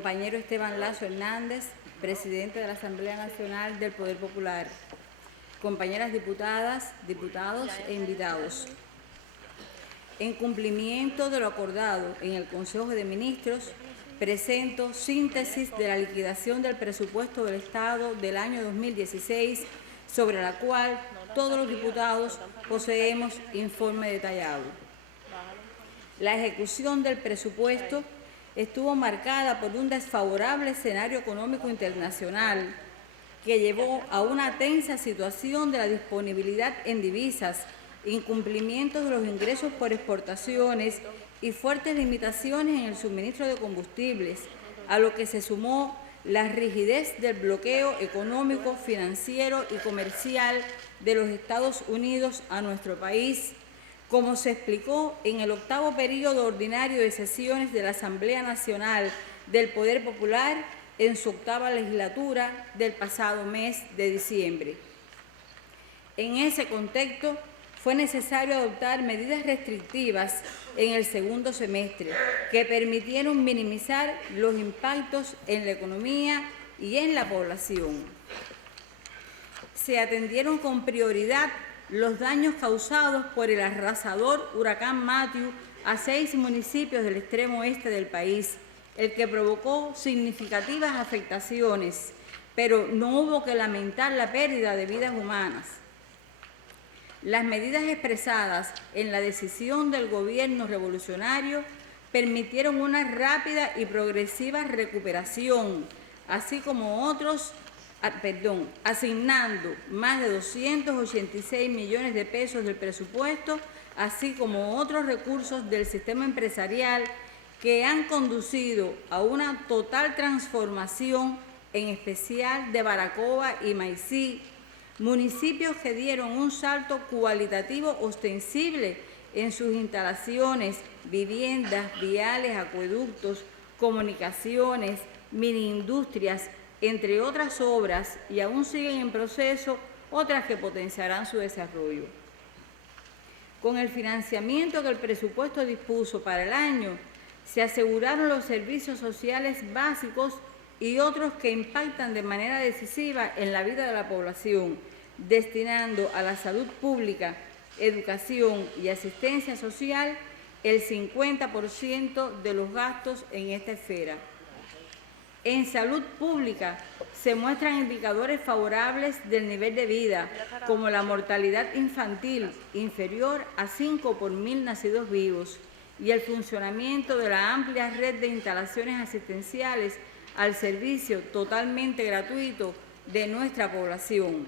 compañero Esteban Lazo Hernández, presidente de la Asamblea Nacional del Poder Popular, compañeras diputadas, diputados e invitados. En cumplimiento de lo acordado en el Consejo de Ministros, presento síntesis de la liquidación del presupuesto del Estado del año 2016, sobre la cual todos los diputados poseemos informe detallado. La ejecución del presupuesto estuvo marcada por un desfavorable escenario económico internacional que llevó a una tensa situación de la disponibilidad en divisas, incumplimientos de los ingresos por exportaciones y fuertes limitaciones en el suministro de combustibles, a lo que se sumó la rigidez del bloqueo económico, financiero y comercial de los Estados Unidos a nuestro país, como se explicó en el 8º período ordinario de sesiones de la Asamblea Nacional del Poder Popular en su 8ª legislatura del pasado mes de diciembre. En ese contexto, fue necesario adoptar medidas restrictivas en el segundo semestre que permitieron minimizar los impactos en la economía y en la población. Se atendieron con prioridad los daños causados por el arrasador huracán Matthew a 6 municipios del extremo oeste del país, el que provocó significativas afectaciones, pero no hubo que lamentar la pérdida de vidas humanas. Las medidas expresadas en la decisión del gobierno revolucionario permitieron una rápida y progresiva recuperación, así como asignando más de 286 millones de pesos del presupuesto, así como otros recursos del sistema empresarial que han conducido a una total transformación, en especial de Baracoa y Maicí, municipios que dieron un salto cualitativo ostensible en sus instalaciones, viviendas, viales, acueductos, comunicaciones, mini-industrias, entre otras obras, y aún siguen en proceso otras que potenciarán su desarrollo. Con el financiamiento que el presupuesto dispuso para el año, se aseguraron los servicios sociales básicos y otros que impactan de manera decisiva en la vida de la población, destinando a la salud pública, educación y asistencia social el 50% de los gastos en esta esfera. En salud pública se muestran indicadores favorables del nivel de vida, como la mortalidad infantil inferior a 5 por 1000 nacidos vivos y el funcionamiento de la amplia red de instalaciones asistenciales al servicio totalmente gratuito de nuestra población.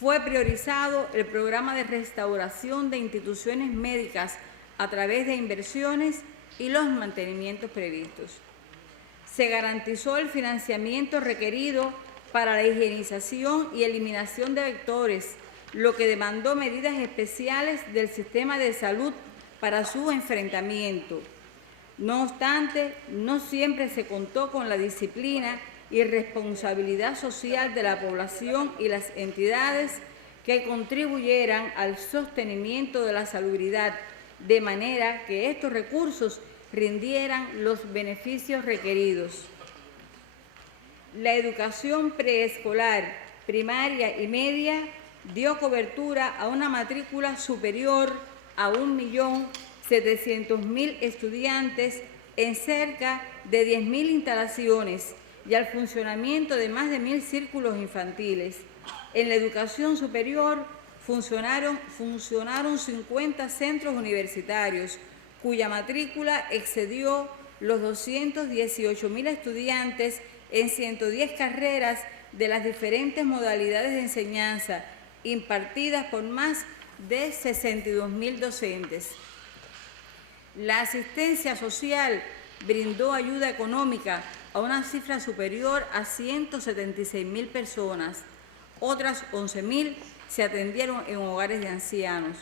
Fue priorizado el programa de restauración de instituciones médicas a través de inversiones y los mantenimientos previstos. Se garantizó el financiamiento requerido para la higienización y eliminación de vectores, lo que demandó medidas especiales del sistema de salud para su enfrentamiento. No obstante, no siempre se contó con la disciplina y responsabilidad social de la población y las entidades que contribuyeran al sostenimiento de la salubridad, de manera que estos recursos rindieran los beneficios requeridos. La educación preescolar, primaria y media dio cobertura a una matrícula superior a 1.700.000 estudiantes en cerca de 10.000 instalaciones y al funcionamiento de más de 1.000 círculos infantiles. En la educación superior funcionaron 50 centros universitarios, cuya matrícula excedió los 218.000 estudiantes en 110 carreras de las diferentes modalidades de enseñanza, impartidas por más de 62.000 docentes. La asistencia social brindó ayuda económica a una cifra superior a 176.000 personas. Otras 11.000 se atendieron en hogares de ancianos.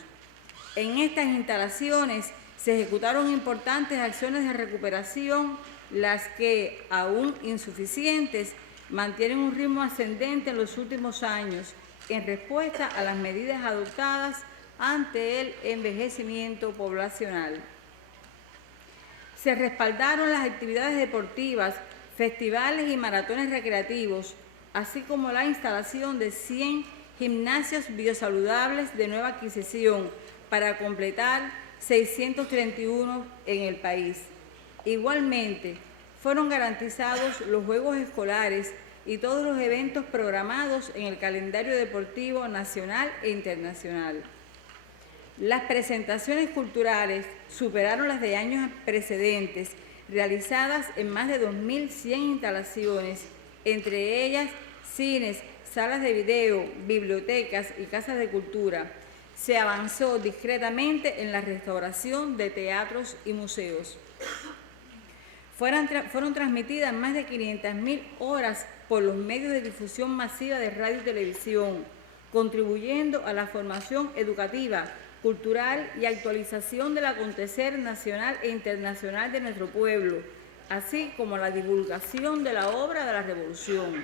En estas instalaciones se ejecutaron importantes acciones de recuperación, las que, aún insuficientes, mantienen un ritmo ascendente en los últimos años en respuesta a las medidas adoptadas ante el envejecimiento poblacional. Se respaldaron las actividades deportivas, festivales y maratones recreativos, así como la instalación de 100 gimnasios biosaludables de nueva adquisición para completar 631 en el país. Igualmente, fueron garantizados los Juegos Escolares y todos los eventos programados en el calendario deportivo nacional e internacional. Las presentaciones culturales superaron las de años precedentes, realizadas en más de 2.100 instalaciones, entre ellas cines, salas de video, bibliotecas y casas de cultura. Se avanzó discretamente en la restauración de teatros y museos. Fueron transmitidas más de 500.000 horas por los medios de difusión masiva de radio y televisión, contribuyendo a la formación educativa, cultural y actualización del acontecer nacional e internacional de nuestro pueblo, así como la divulgación de la obra de la Revolución.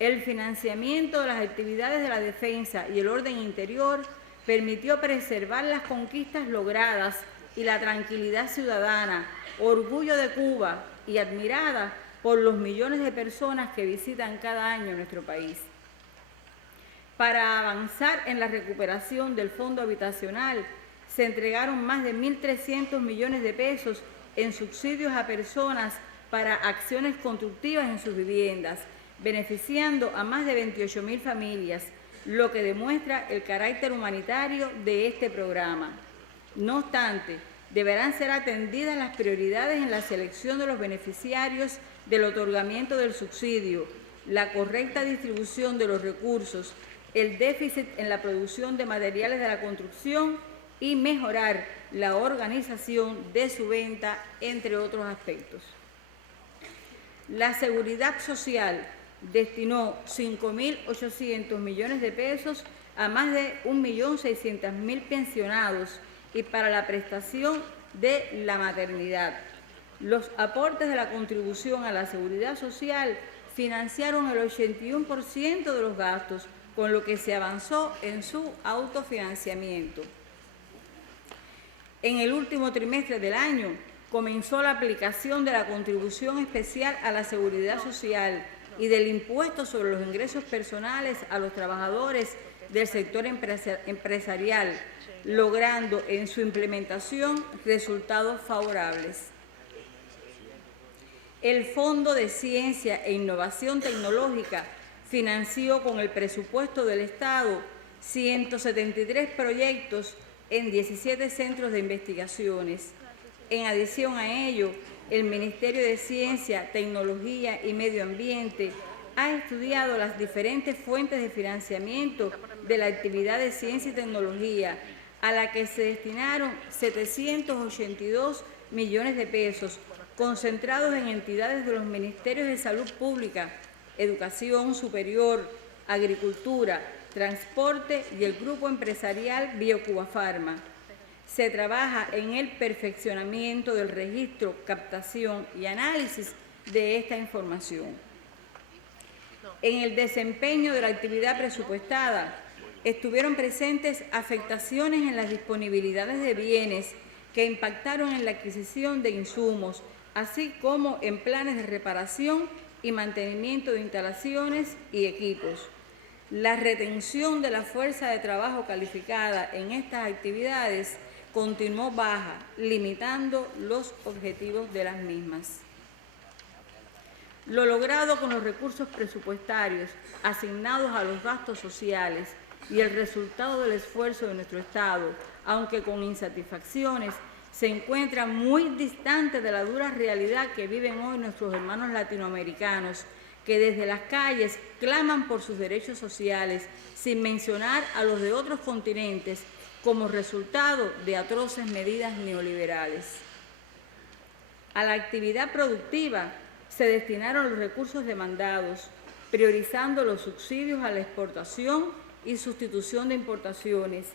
El financiamiento de las actividades de la defensa y el orden interior permitió preservar las conquistas logradas y la tranquilidad ciudadana, orgullo de Cuba y admirada por los millones de personas que visitan cada año nuestro país. Para avanzar en la recuperación del fondo habitacional, se entregaron más de 1.300 millones de pesos en subsidios a personas para acciones constructivas en sus viviendas, beneficiando a más de 28.000 familias, lo que demuestra el carácter humanitario de este programa. No obstante, deberán ser atendidas las prioridades en la selección de los beneficiarios del otorgamiento del subsidio, la correcta distribución de los recursos, el déficit en la producción de materiales de la construcción y mejorar la organización de su venta, entre otros aspectos. La Seguridad Social destinó 5.800 millones de pesos a más de 1.600.000 pensionados y para la prestación de la maternidad. Los aportes de la contribución a la Seguridad Social financiaron el 81% de los gastos, con lo que se avanzó en su autofinanciamiento. En el último trimestre del año comenzó la aplicación de la contribución especial a la Seguridad Social y del impuesto sobre los ingresos personales a los trabajadores del sector empresarial, logrando en su implementación resultados favorables. El Fondo de Ciencia e Innovación Tecnológica financió con el presupuesto del Estado 173 proyectos en 17 centros de investigaciones. En adición a ello, el Ministerio de Ciencia, Tecnología y Medio Ambiente ha estudiado las diferentes fuentes de financiamiento de la actividad de ciencia y tecnología, a la que se destinaron 782 millones de pesos, concentrados en entidades de los Ministerios de Salud Pública, Educación Superior, Agricultura, Transporte y el Grupo Empresarial Biocuba Pharma. Se trabaja en el perfeccionamiento del registro, captación y análisis de esta información. En el desempeño de la actividad presupuestada estuvieron presentes afectaciones en las disponibilidades de bienes que impactaron en la adquisición de insumos, así como en planes de reparación y mantenimiento de instalaciones y equipos. La retención de la fuerza de trabajo calificada en estas actividades continuó baja, limitando los objetivos de las mismas. Lo logrado con los recursos presupuestarios asignados a los gastos sociales y el resultado del esfuerzo de nuestro Estado, aunque con insatisfacciones, se encuentra muy distante de la dura realidad que viven hoy nuestros hermanos latinoamericanos, que desde las calles claman por sus derechos sociales, sin mencionar a los de otros continentes, como resultado de atroces medidas neoliberales. A la actividad productiva se destinaron los recursos demandados, priorizando los subsidios a la exportación y sustitución de importaciones,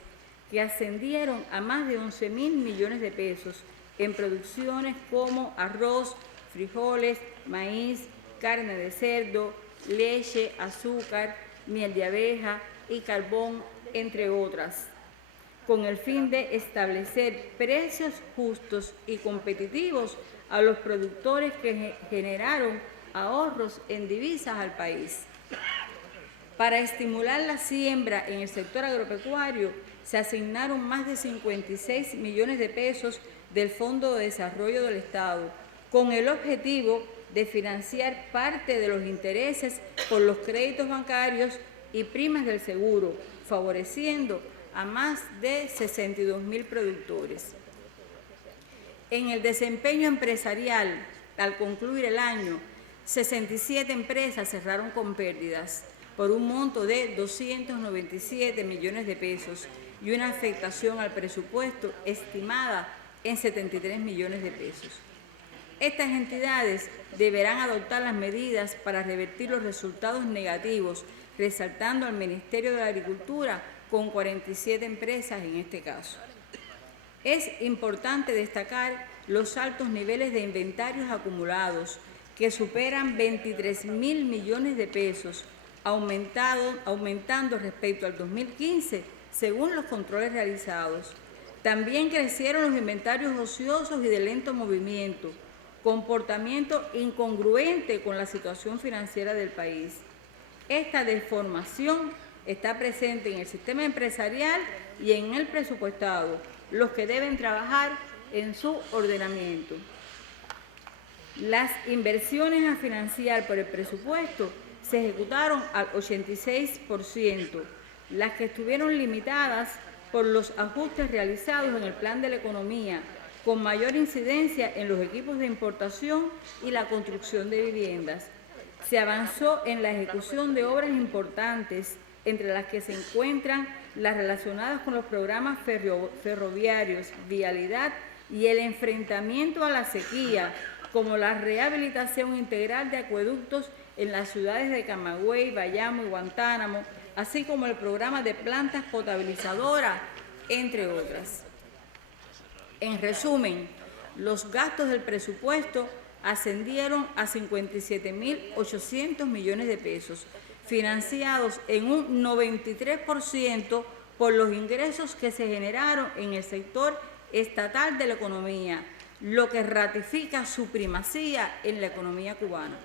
que ascendieron a más de 11.000 millones de pesos en producciones como arroz, frijoles, maíz, carne de cerdo, leche, azúcar, miel de abeja y carbón, entre otras. con el fin de establecer precios justos y competitivos a los productores que generaron ahorros en divisas al país. Para estimular la siembra en el sector agropecuario, se asignaron más de 56 millones de pesos del Fondo de Desarrollo del Estado, con el objetivo de financiar parte de los intereses por los créditos bancarios y primas del seguro, favoreciendo a más de 62.000 productores. En el desempeño empresarial, al concluir el año, 67 empresas cerraron con pérdidas por un monto de 297 millones de pesos y una afectación al presupuesto estimada en 73 millones de pesos. Estas entidades deberán adoptar las medidas para revertir los resultados negativos, resaltando al Ministerio de Agricultura con 47 empresas en este caso. Es importante destacar los altos niveles de inventarios acumulados, que superan 23.000 millones de pesos, aumentando respecto al 2015, según los controles realizados. También crecieron los inventarios ociosos y de lento movimiento, comportamiento incongruente con la situación financiera del país. Esta deformación está presente en el sistema empresarial y en el presupuestado, los que deben trabajar en su ordenamiento. Las inversiones a financiar por el presupuesto se ejecutaron al 86%, las que estuvieron limitadas por los ajustes realizados en el plan de la economía, con mayor incidencia en los equipos de importación y la construcción de viviendas. Se avanzó en la ejecución de obras importantes, entre las que se encuentran las relacionadas con los programas ferroviarios, vialidad y el enfrentamiento a la sequía, como la rehabilitación integral de acueductos en las ciudades de Camagüey, Bayamo y Guantánamo, así como el programa de plantas potabilizadoras, entre otras. En resumen, los gastos del presupuesto ascendieron a 57.800 millones de pesos, financiados en un 93% por los ingresos que se generaron en el sector estatal de la economía, lo que ratifica su primacía en la economía cubana.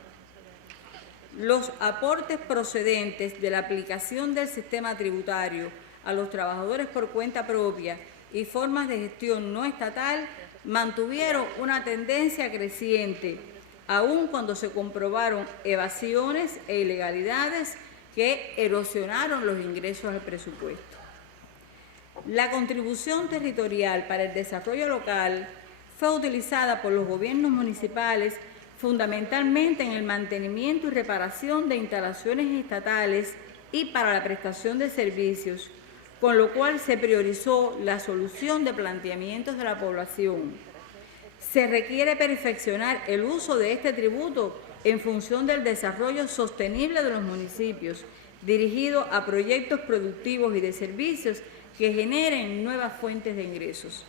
Los aportes procedentes de la aplicación del sistema tributario a los trabajadores por cuenta propia y formas de gestión no estatal mantuvieron una tendencia creciente, aun cuando se comprobaron evasiones e ilegalidades que erosionaron los ingresos al presupuesto. La contribución territorial para el desarrollo local fue utilizada por los gobiernos municipales fundamentalmente en el mantenimiento y reparación de instalaciones estatales y para la prestación de servicios, con lo cual se priorizó la solución de planteamientos de la población. Se requiere perfeccionar el uso de este tributo en función del desarrollo sostenible de los municipios, dirigido a proyectos productivos y de servicios que generen nuevas fuentes de ingresos.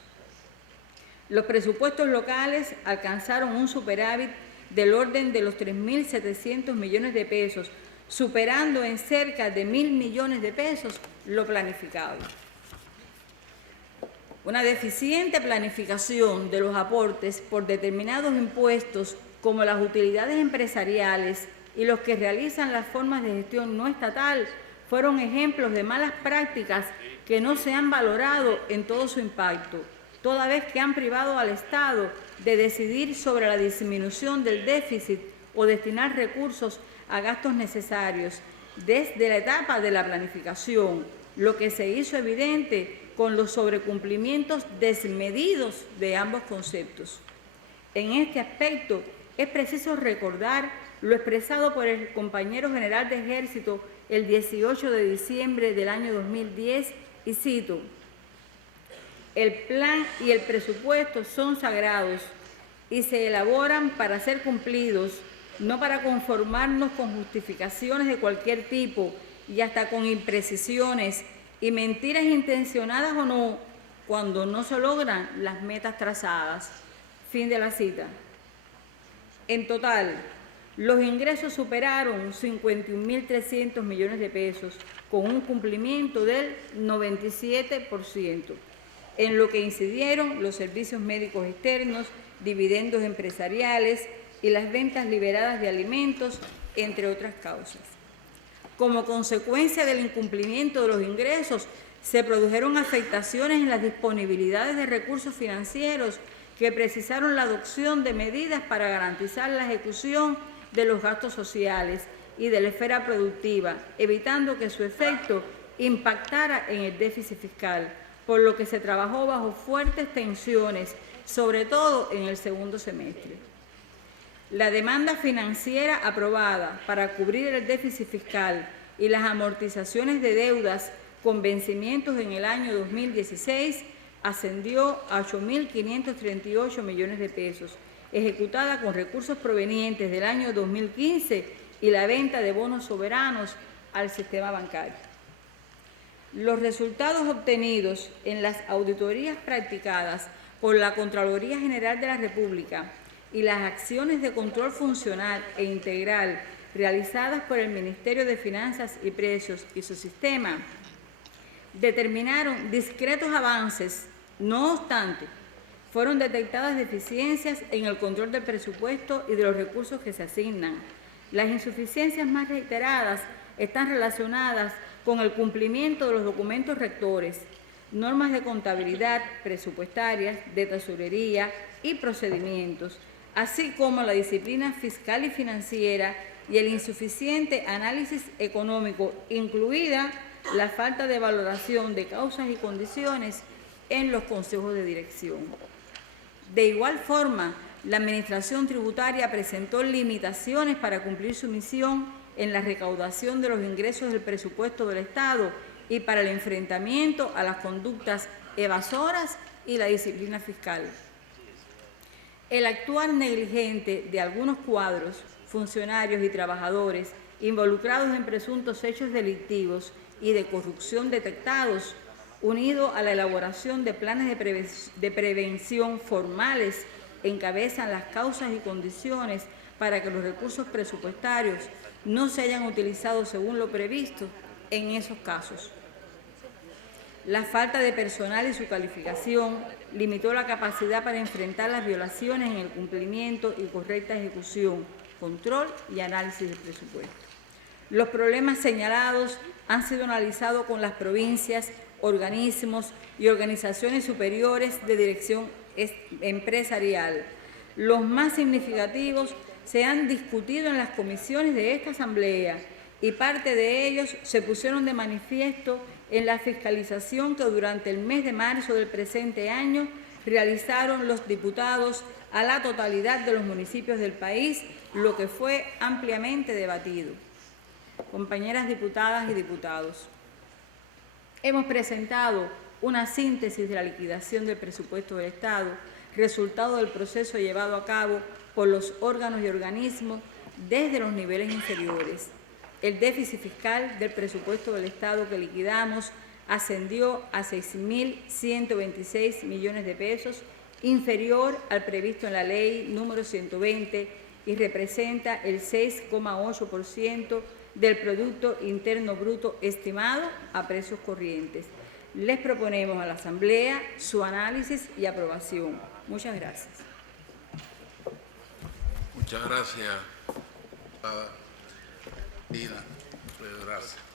Los presupuestos locales alcanzaron un superávit del orden de los 3.700 millones de pesos, superando en cerca de 1.000 millones de pesos lo planificado. Una deficiente planificación de los aportes por determinados impuestos, como las utilidades empresariales y los que realizan las formas de gestión no estatal, fueron ejemplos de malas prácticas que no se han valorado en todo su impacto, toda vez que han privado al Estado de decidir sobre la disminución del déficit o destinar recursos a gastos necesarios desde la etapa de la planificación, lo que se hizo evidente con los sobrecumplimientos desmedidos de ambos conceptos. En este aspecto es preciso recordar lo expresado por el compañero general de Ejército el 18 de diciembre del año 2010, y cito: "El plan y el presupuesto son sagrados y se elaboran para ser cumplidos, no para conformarnos con justificaciones de cualquier tipo y hasta con imprecisiones y mentiras intencionadas o no, cuando no se logran las metas trazadas". Fin de la cita. En total, Los ingresos superaron 51.300 millones de pesos, con un cumplimiento del 97%, en lo que incidieron los servicios médicos externos, dividendos empresariales y las ventas liberadas de alimentos, entre otras causas. Como consecuencia del incumplimiento de los ingresos, se produjeron afectaciones en las disponibilidades de recursos financieros que precisaron la adopción de medidas para garantizar la ejecución de los gastos sociales y de la esfera productiva, evitando que su efecto impactara en el déficit fiscal, por lo que se trabajó bajo fuertes tensiones, sobre todo en el segundo semestre. La demanda financiera aprobada para cubrir el déficit fiscal y las amortizaciones de deudas con vencimientos en el año 2016 ascendió a 8.538 millones de pesos, ejecutada con recursos provenientes del año 2015 y la venta de bonos soberanos al sistema bancario. Los resultados obtenidos en las auditorías practicadas por la Contraloría General de la República y las acciones de control funcional e integral realizadas por el Ministerio de Finanzas y Precios y su sistema determinaron discretos avances. No obstante, fueron detectadas deficiencias en el control del presupuesto y de los recursos que se asignan. Las insuficiencias más reiteradas están relacionadas con el cumplimiento de los documentos rectores, normas de contabilidad presupuestarias, de tesorería y procedimientos, así como la disciplina fiscal y financiera y el insuficiente análisis económico, incluida la falta de valoración de causas y condiciones en los consejos de dirección. De igual forma, la Administración Tributaria presentó limitaciones para cumplir su misión en la recaudación de los ingresos del presupuesto del Estado y para el enfrentamiento a las conductas evasoras y la disciplina fiscal. El actuar negligente de algunos cuadros, funcionarios y trabajadores involucrados en presuntos hechos delictivos y de corrupción detectados, unido a la elaboración de planes de prevención formales, encabezan las causas y condiciones para que los recursos presupuestarios no se hayan utilizado según lo previsto en esos casos. La falta de personal y su calificación limitó la capacidad para enfrentar las violaciones en el cumplimiento y correcta ejecución, control y análisis del presupuesto. Los problemas señalados han sido analizados con las provincias, organismos y organizaciones superiores de dirección empresarial. Los más significativos se han discutido en las comisiones de esta Asamblea y parte de ellos se pusieron de manifiesto en la fiscalización que durante el mes de marzo del presente año realizaron los diputados a la totalidad de los municipios del país, lo que fue ampliamente debatido. Compañeras diputadas y diputados, hemos presentado una síntesis de la liquidación del presupuesto del Estado, resultado del proceso llevado a cabo por los órganos y organismos desde los niveles inferiores. El déficit fiscal del presupuesto del Estado que liquidamos ascendió a 6.126 millones de pesos, inferior al previsto en la Ley número 120 y representa el 6,8% del Producto Interno Bruto estimado a precios corrientes. Les proponemos a la Asamblea su análisis y aprobación. Muchas gracias. Muchas gracias, diputada Dina. Gracias.